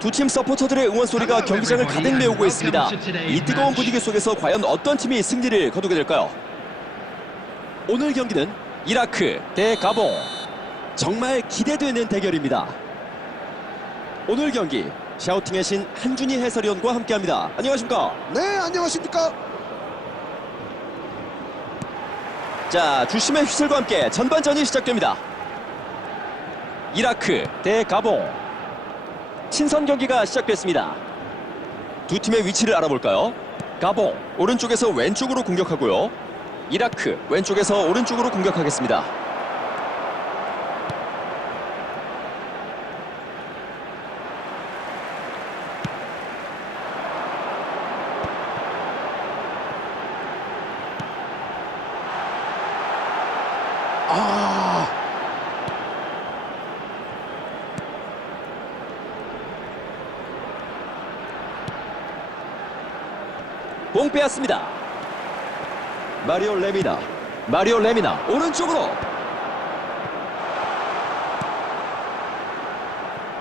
두 팀 서포터들의 응원 소리가 경기장을 가득 메우고 있습니다. 이 뜨거운 분위기 속에서 과연 어떤 팀이 승리를 거두게 될까요? 오늘 경기는 이라크 대 가봉. 정말 기대되는 대결입니다. 오늘 경기 샤우팅의 신 한준희 해설위원과 함께합니다. 안녕하십니까? 네, 안녕하십니까? 자, 주심의 휘슬과 함께 전반전이 시작됩니다. 이라크 대 가봉. 친선 경기가 시작됐습니다. 두 팀의 위치를 알아볼까요? 가봉 오른쪽에서 왼쪽으로 공격하고요. 이라크 왼쪽에서 오른쪽으로 공격하겠습니다. 빼앗습니다. 마리오 레미나. 마리오 레미나 오른쪽으로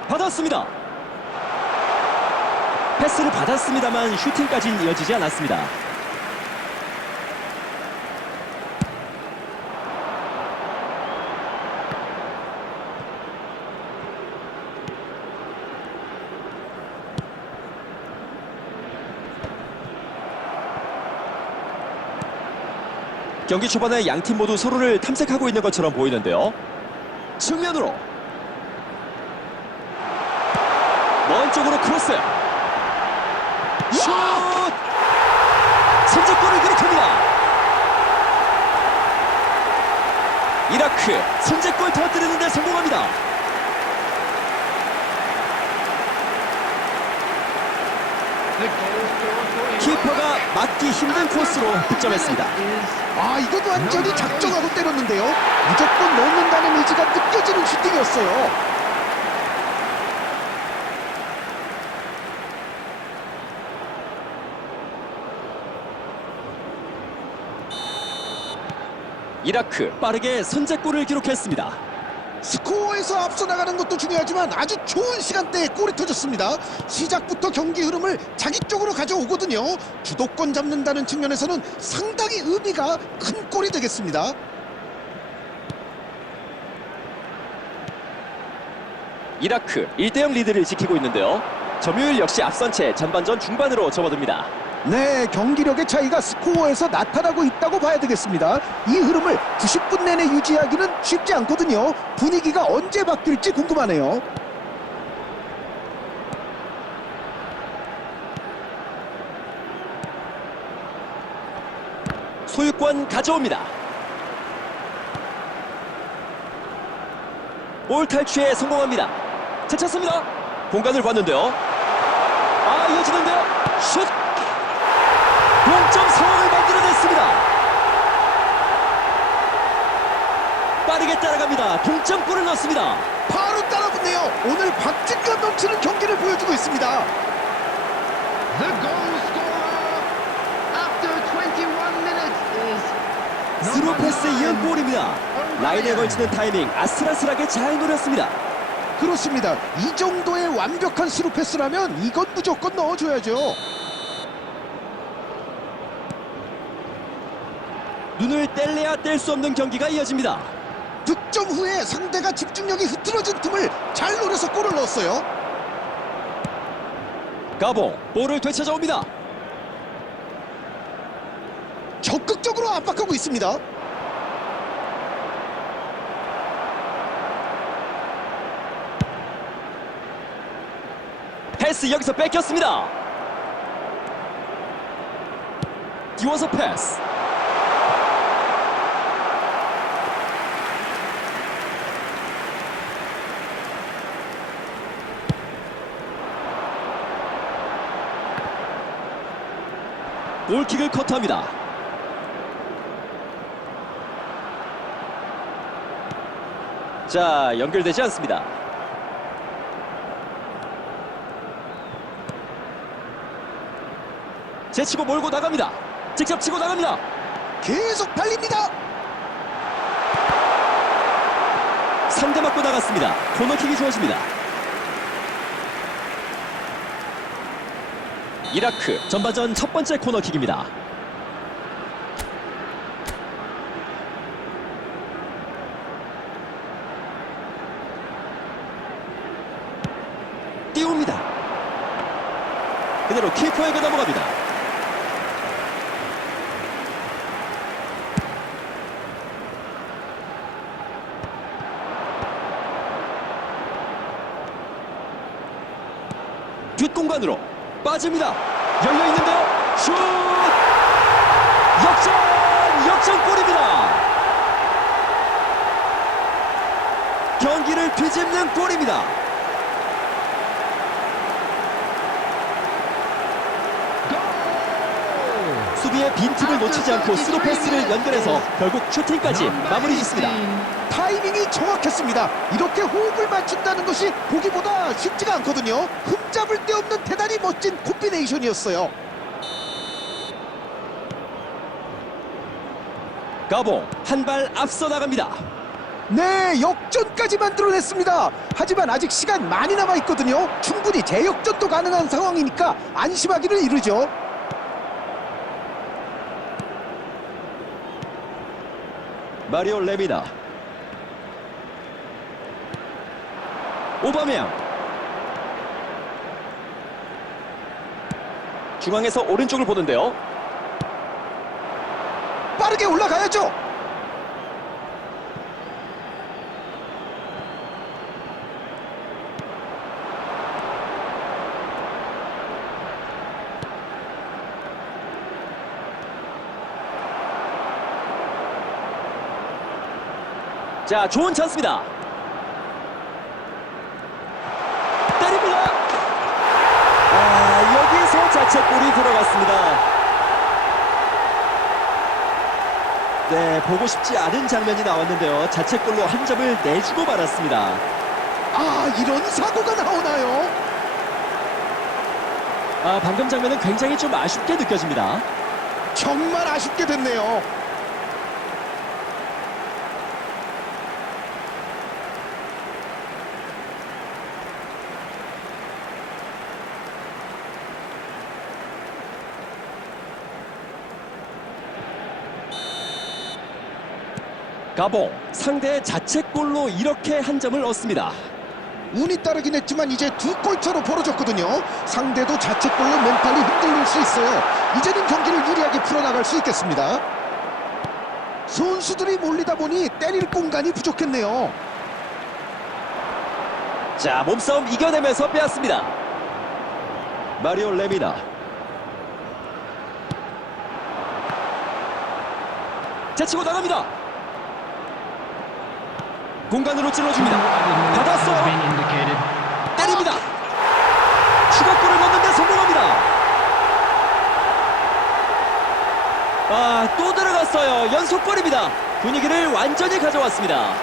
받았습니다. 패스를 받았습니다만 슈팅까지는 이어지지 않았습니다. 경기 초반에 양 팀 모두 서로를 탐색하고 있는 것처럼 보이는데요. 측면으로 먼 쪽으로 크로스 슛 선제골을 기록합니다. 이라크 선제골 터뜨리는데 성공합니다. 키퍼가 막기 힘든 코스로 득점했습니다. 아, 이건 완전히 작정하고 때렸는데요. 무조건 넣는다는 의지가 느껴지는 슈팅이었어요. 이라크 빠르게 선제골을 기록했습니다. 스코어에서 앞서 나가는 것도 중요하지만 아주 좋은 시간대에 골이 터졌습니다. 시작부터 경기 흐름을 자기 쪽으로 가져오거든요. 주도권 잡는다는 측면에서는 상당히 의미가 큰 골이 되겠습니다. 이라크 1대0 리드를 지키고 있는데요. 점유율 역시 앞선 채 전반전 중반으로 접어듭니다. 네, 경기력의 차이가 스코어에서 나타나고 있다고 봐야 되겠습니다. 이 흐름을 90분 내내 유지하기는 쉽지 않거든요. 분위기가 언제 바뀔지 궁금하네요. 소유권 가져옵니다. 볼 탈취에 성공합니다. 제쳤습니다. 공간을 봤는데요. 아 이어지는데요. 슛! 동점 상황을 만들어냈습니다. 빠르게 따라갑니다. 동점골을 넣습니다. 바로 따라붙네요. 오늘 박진감 넘치는 경기를 보여주고 있습니다. The goal scorer after 21 minutes is 스루 패스에 이은 골입니다. 라인에 걸치는 타이밍 아슬아슬하게 잘 노렸습니다. 그렇습니다. 이 정도의 완벽한 스루 패스라면 이건 무조건 넣어줘야죠. 눈을 뗄래야 뗄 수 없는 경기가 이어집니다. 득점 후에 상대가 집중력이 흐트러진 틈을 잘 노려서 골을 넣었어요. 가봉 볼을 되찾아옵니다. 적극적으로 압박하고 있습니다. 패스 여기서 뺏겼습니다. 띄워서 패스. 골킥을 커트합니다. 자, 연결되지 않습니다. 제치고 몰고 나갑니다. 직접 치고 나갑니다. 계속 달립니다. 상대 맞고 나갔습니다. 코너킥이 주어집니다. 이라크 전반전 첫 번째 코너킥입니다. 띄웁니다. 그대로 키퍼에게 넘어갑니다. 뒷공간으로 빠집니다. 열려 있는데요. 슛! 역전! 역전골입니다. 경기를 뒤집는 골입니다. 수비의 빈틈을 놓치지 않고 스루 패스를 연결해서 결국 슈팅까지 마무리 짓습니다. 타이밍이 정확했습니다. 이렇게 호흡을 맞춘다는 것이 보기보다 쉽지가 않거든요. 흠잡을 데 없는 대단히 멋진 콤비네이션이었어요. 가봉 한 발 앞서 나갑니다. 네, 역전까지 만들어냈습니다. 하지만 아직 시간 많이 남아 있거든요. 충분히 재역전도 가능한 상황이니까 안심하기를 이르죠. 마리오 레미나 오바메양 중앙에서 오른쪽을 보는데요. 빠르게 올라가야죠. 자, 좋은 찬스입니다. 아, 여기서 자책골이 들어갔습니다. 네, 보고 싶지 않은 장면이 나왔는데요. 자책골로 한 점을 내주고 말았습니다. 아, 이런 사고가 나오나요? 아, 방금 장면은 굉장히 좀 아쉽게 느껴집니다. 정말 아쉽게 됐네요. 가봉 상대의 자책골로 이렇게 한 점을 얻습니다. 운이 따르긴 했지만 이제 두 골차로 벌어졌거든요. 상대도 자책골로 멘탈이 흔들릴 수 있어요. 이제는 경기를 유리하게 풀어나갈 수 있겠습니다. 선수들이 몰리다 보니 때릴 공간이 부족했네요. 자, 몸싸움 이겨내면서 빼앗습니다. 마리오 레미나. 제치고 나갑니다. 공간으로 찔러줍니다. 받았어요. 때립니다. 추가골을 넣는데 성공합니다. 아, 또 들어갔어요. 연속골입니다. 분위기를 완전히 가져왔습니다.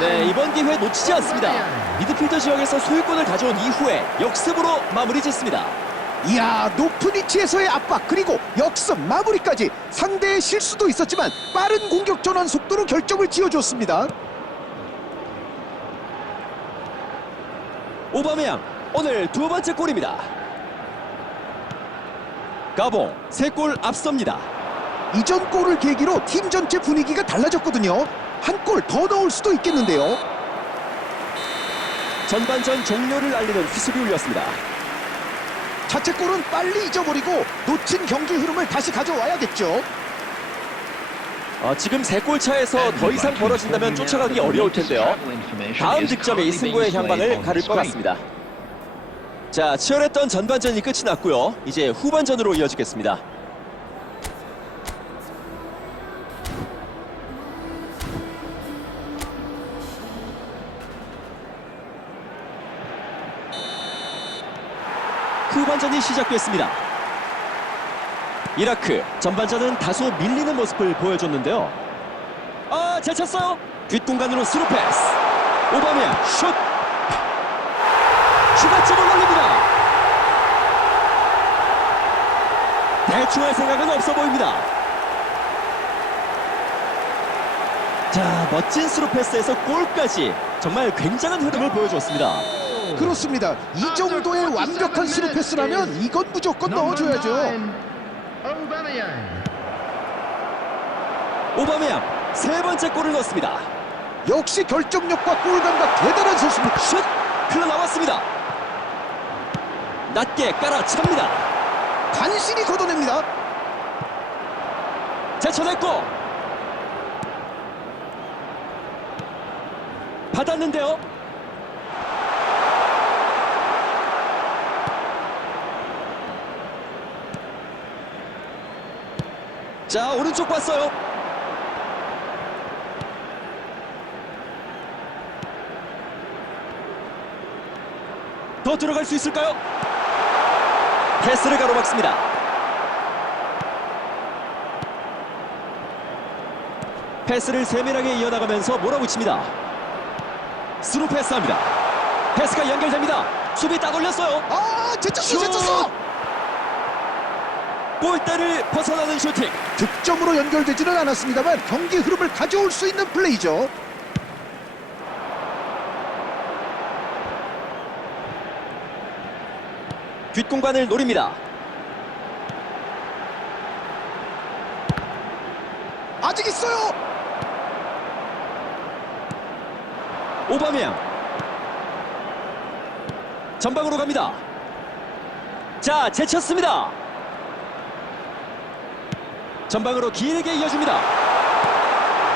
네, 이번 기회 놓치지 않습니다. 미드필더 지역에서 소유권을 가져온 이후에 역습으로 마무리 짓습니다. 이야 높은 위치에서의 압박 그리고 역습 마무리까지 상대의 실수도 있었지만 빠른 공격 전환 속도로 결정을 지어줬습니다. 오바메양 오늘 두 번째 골입니다. 가봉 세 골 앞섭니다. 이전 골을 계기로 팀 전체 분위기가 달라졌거든요. 한 골 더 넣을 수도 있겠는데요. 전반전 종료를 알리는 휘슬이 울렸습니다. 자책골은 빨리 잊어버리고 놓친 경기 흐름을 다시 가져와야겠죠. 어, 지금 세 골 차에서 더 이상 벌어진다면 쫓아가기 어려울 텐데요. 다음 득점이 승부의 향방을 가를 것 같습니다. 자, 치열했던 전반전이 끝이 났고요. 이제 후반전으로 이어지겠습니다. 후반전이 시작됐습니다. 이라크 전반전은 다소 밀리는 모습을 보여줬는데요. 아, 잘 찼어요. 뒷공간으로 스루 패스. 오바메양 슛. 추가점을 올립니다. 대충 할 생각은 없어 보입니다. 자, 멋진 스루 패스에서 골까지 정말 굉장한 흐름을 보여줬습니다. 그렇습니다. 이 정도의 완벽한 스루 패스라면 이건 무조건 넣어줘야죠. 오바메양. 세 번째 골을 넣었습니다. 역시 결정력과 골 감각 대단한 선수입니다. 슛 흘러나왔습니다. 낮게 깔아찹니다. 간신히 걷어냅니다. 제쳐냈고 받았는데요. 자 오른쪽 봤어요. 더 들어갈 수 있을까요? 패스를 가로막습니다. 패스를 세밀하게 이어나가면서 몰아붙입니다. 스루 패스합니다. 패스가 연결됩니다. 수비 딱 올렸어요. 아, 제쳤어, 슛! 제쳤어. 골대를 벗어나는 슈팅. 득점으로 연결되지는 않았습니다만 경기 흐름을 가져올 수 있는 플레이죠. 뒷공간을 노립니다. 아직 있어요. 오바메양 전방으로 갑니다. 자, 제쳤습니다. 전방으로 길게 이어줍니다.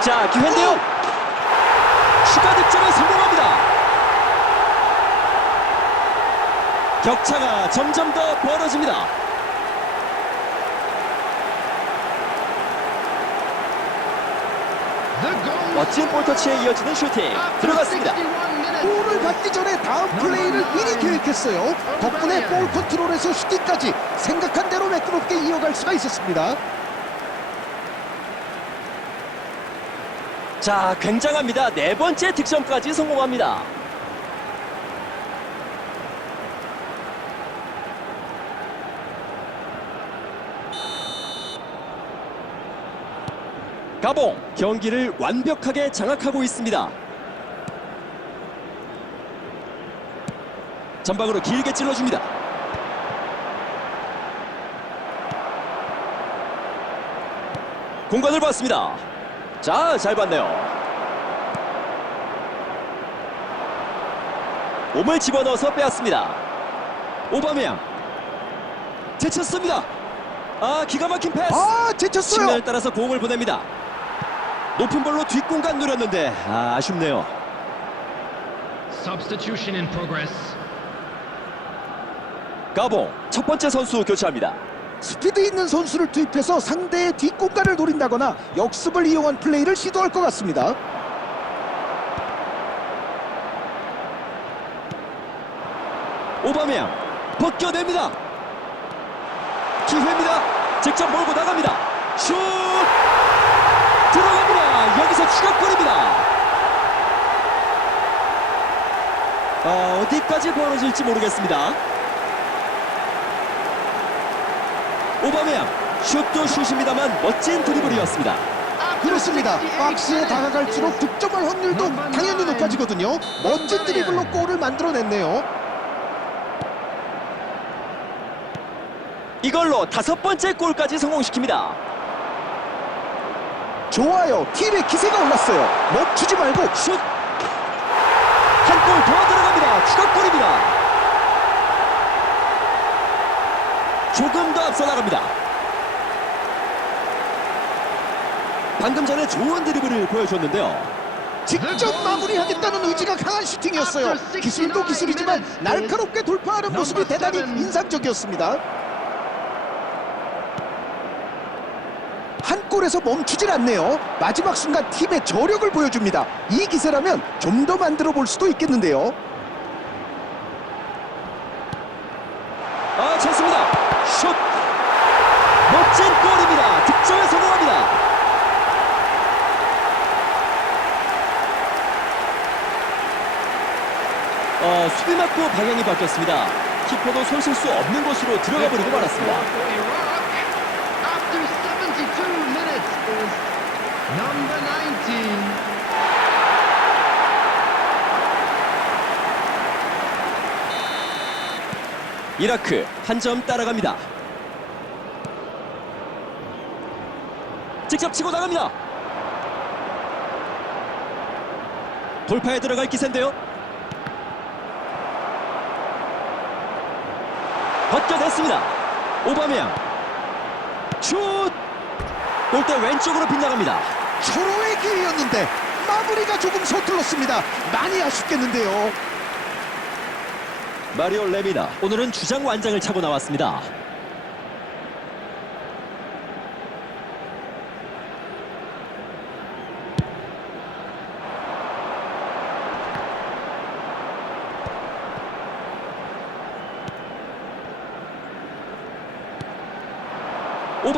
자, 기회인데요. 추가 득점에 성공합니다. 격차가 점점 더 벌어집니다. 멋진 볼터치에 이어지는 슈팅 들어갔습니다. 61 minutes. 볼을 받기 전에 다음 플레이를 미리 계획했어요. 덕분에 볼 컨트롤에서 슈팅까지 생각한 대로 매끄럽게 이어갈 수가 있었습니다. 자, 굉장합니다. 네 번째 득점까지 성공합니다. 가봉 경기를 완벽하게 장악하고 있습니다. 전방으로 길게 찔러줍니다. 공간을 봤습니다. 자, 잘 봤네요. 몸을 집어넣어서 빼앗습니다. 오바메양 제쳤습니다. 아, 기가 막힌 패스. 아, 제쳤어요. 측면을 따라서 공을 보냅니다. 높은 볼로 뒷공간 누렸는데 아, 아쉽네요. Substitution in progress. 가봉 첫 번째 선수 교체합니다. 스피드 있는 선수를 투입해서 상대의 뒷공간을 노린다거나 역습을 이용한 플레이를 시도할 것 같습니다. 오바메양 벗겨냅니다. 기회입니다. 직접 몰고 나갑니다. 슛 들어갑니다. 여기서 추가골입니다. 어, 어디까지 벌어질지 모르겠습니다. 오바메양 슛도 슛입니다만 멋진 드리블이었습니다. 그렇습니다. 박스에 다가갈수록 득점할 확률도 당연히 높아지거든요. 멋진 드리블로 골을 만들어냈네요. 이걸로 다섯 번째 골까지 성공시킵니다. 좋아요. 팀의 기세가 올랐어요. 멈추지 말고 슛! 한 골 더 들어갑니다. 추가골입니다. 조금 더 앞서 나갑니다. 방금 전에 좋은 드리블을 보여줬는데요. 직접 마무리하겠다는 의지가 강한 슈팅이었어요. 기술도 기술이지만 날카롭게 돌파하는 모습이 대단히 인상적이었습니다. 한 골에서 멈추질 않네요. 마지막 순간 팀의 저력을 보여줍니다. 이 기세라면 좀 더 만들어 볼 수도 있겠는데요. 시도했습니다. 키퍼도 손쓸 수 없는 곳으로 들어가 버리고 말았습니다. 이라크 한 점 따라갑니다. 직접 치고 나갑니다. 돌파에 들어갈 기세인데요. 벗겨냈습니다. 오바메양 슛! 골대 왼쪽으로 빗나갑니다. 서로의 기회였는데 마무리가 조금 서툴렀습니다. 많이 아쉽겠는데요. 마리오 레미나 오늘은 주장 완장을 차고 나왔습니다.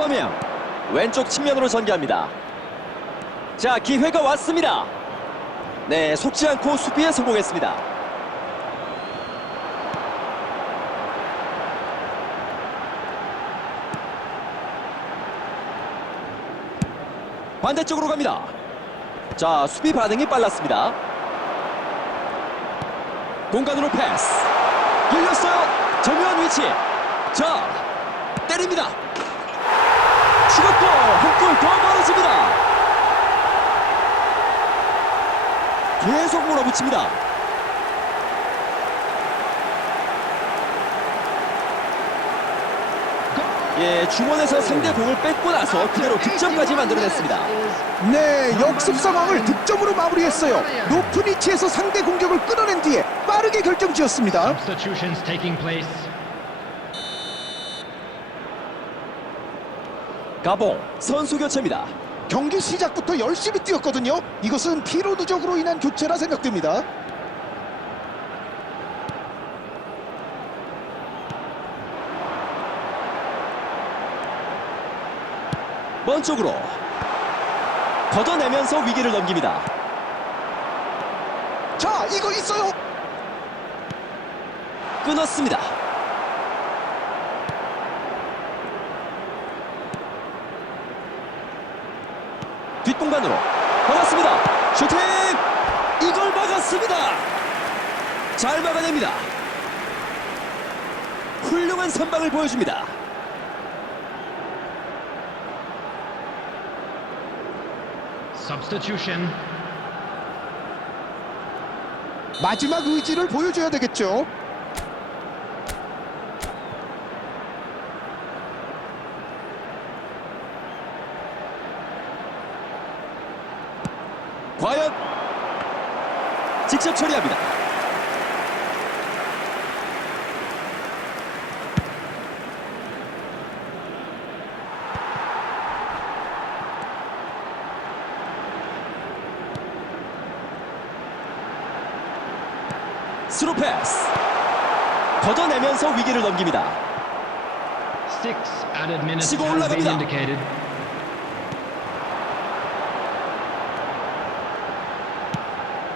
오바메양 왼쪽 측면으로 전개합니다. 자 기회가 왔습니다. 네 속지 않고 수비에 성공했습니다. 반대쪽으로 갑니다. 자, 수비 반응이 빨랐습니다. 공간으로 패스. 열렸어요. 정면 위치. 자, 때립니다. 추가골, 한골 더 벌어집니다. 계속 몰아붙입니다. 예, 중원에서 상대 공을 뺏고 나서 그대로 득점까지 만들어냈습니다. 네, 역습 상황을 득점으로 마무리했어요. 높은 위치에서 상대 공격을 끊어낸 뒤에 빠르게 결정 지었습니다. 가봉 선수 교체입니다. 경기 시작부터 열심히 뛰었거든요. 이것은 피로 누적으로 인한 교체라 생각됩니다. 먼 쪽으로 걷어내면서 위기를 넘깁니다. 자, 이거 있어요. 끊었습니다. 뒷공간으로 막았습니다. 슈팅! 이걸 막았습니다. 잘 막아냅니다. 훌륭한 선방을 보여줍니다. Substitution. 마지막 의지를 보여줘야 되겠죠. 과연 직접 처리합니다. 스루 패스 걷어내면서 위기를 넘깁니다. 치고 올라갑니다.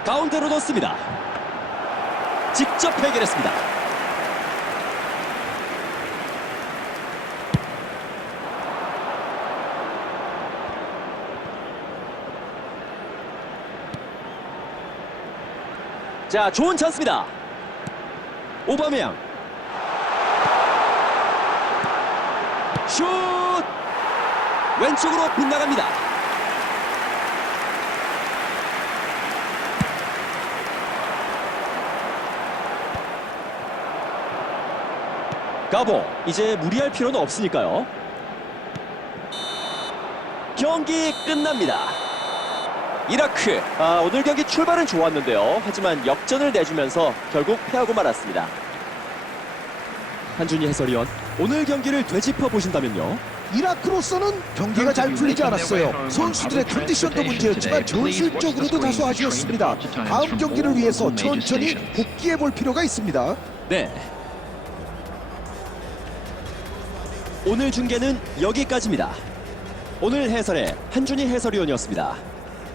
가운데로 넣습니다. 직접 해결했습니다. 자, 좋은 찬스입니다. 오바메양. 슛! 왼쪽으로 빗나갑니다. 가봉 이제 무리할 필요는 없으니까요. 경기 끝납니다. 이라크. 아, 오늘 경기 출발은 좋았는데요. 하지만 역전을 내주면서 결국 패하고 말았습니다. 한준희 해설위원 오늘 경기를 되짚어 보신다면요. 이라크로서는 경기가 잘 풀리지 않았어요. 선수들의 컨디션도 문제였지만 전술적으로도 다소 아쉬웠습니다. 다음 경기를 위해서 천천히 복귀해 볼 필요가 있습니다. 네 오늘 중계는 여기까지입니다. 오늘 해설의 한준희 해설위원이었습니다.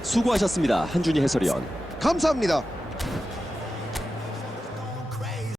수고하셨습니다 한준희 해설위원. 감사합니다.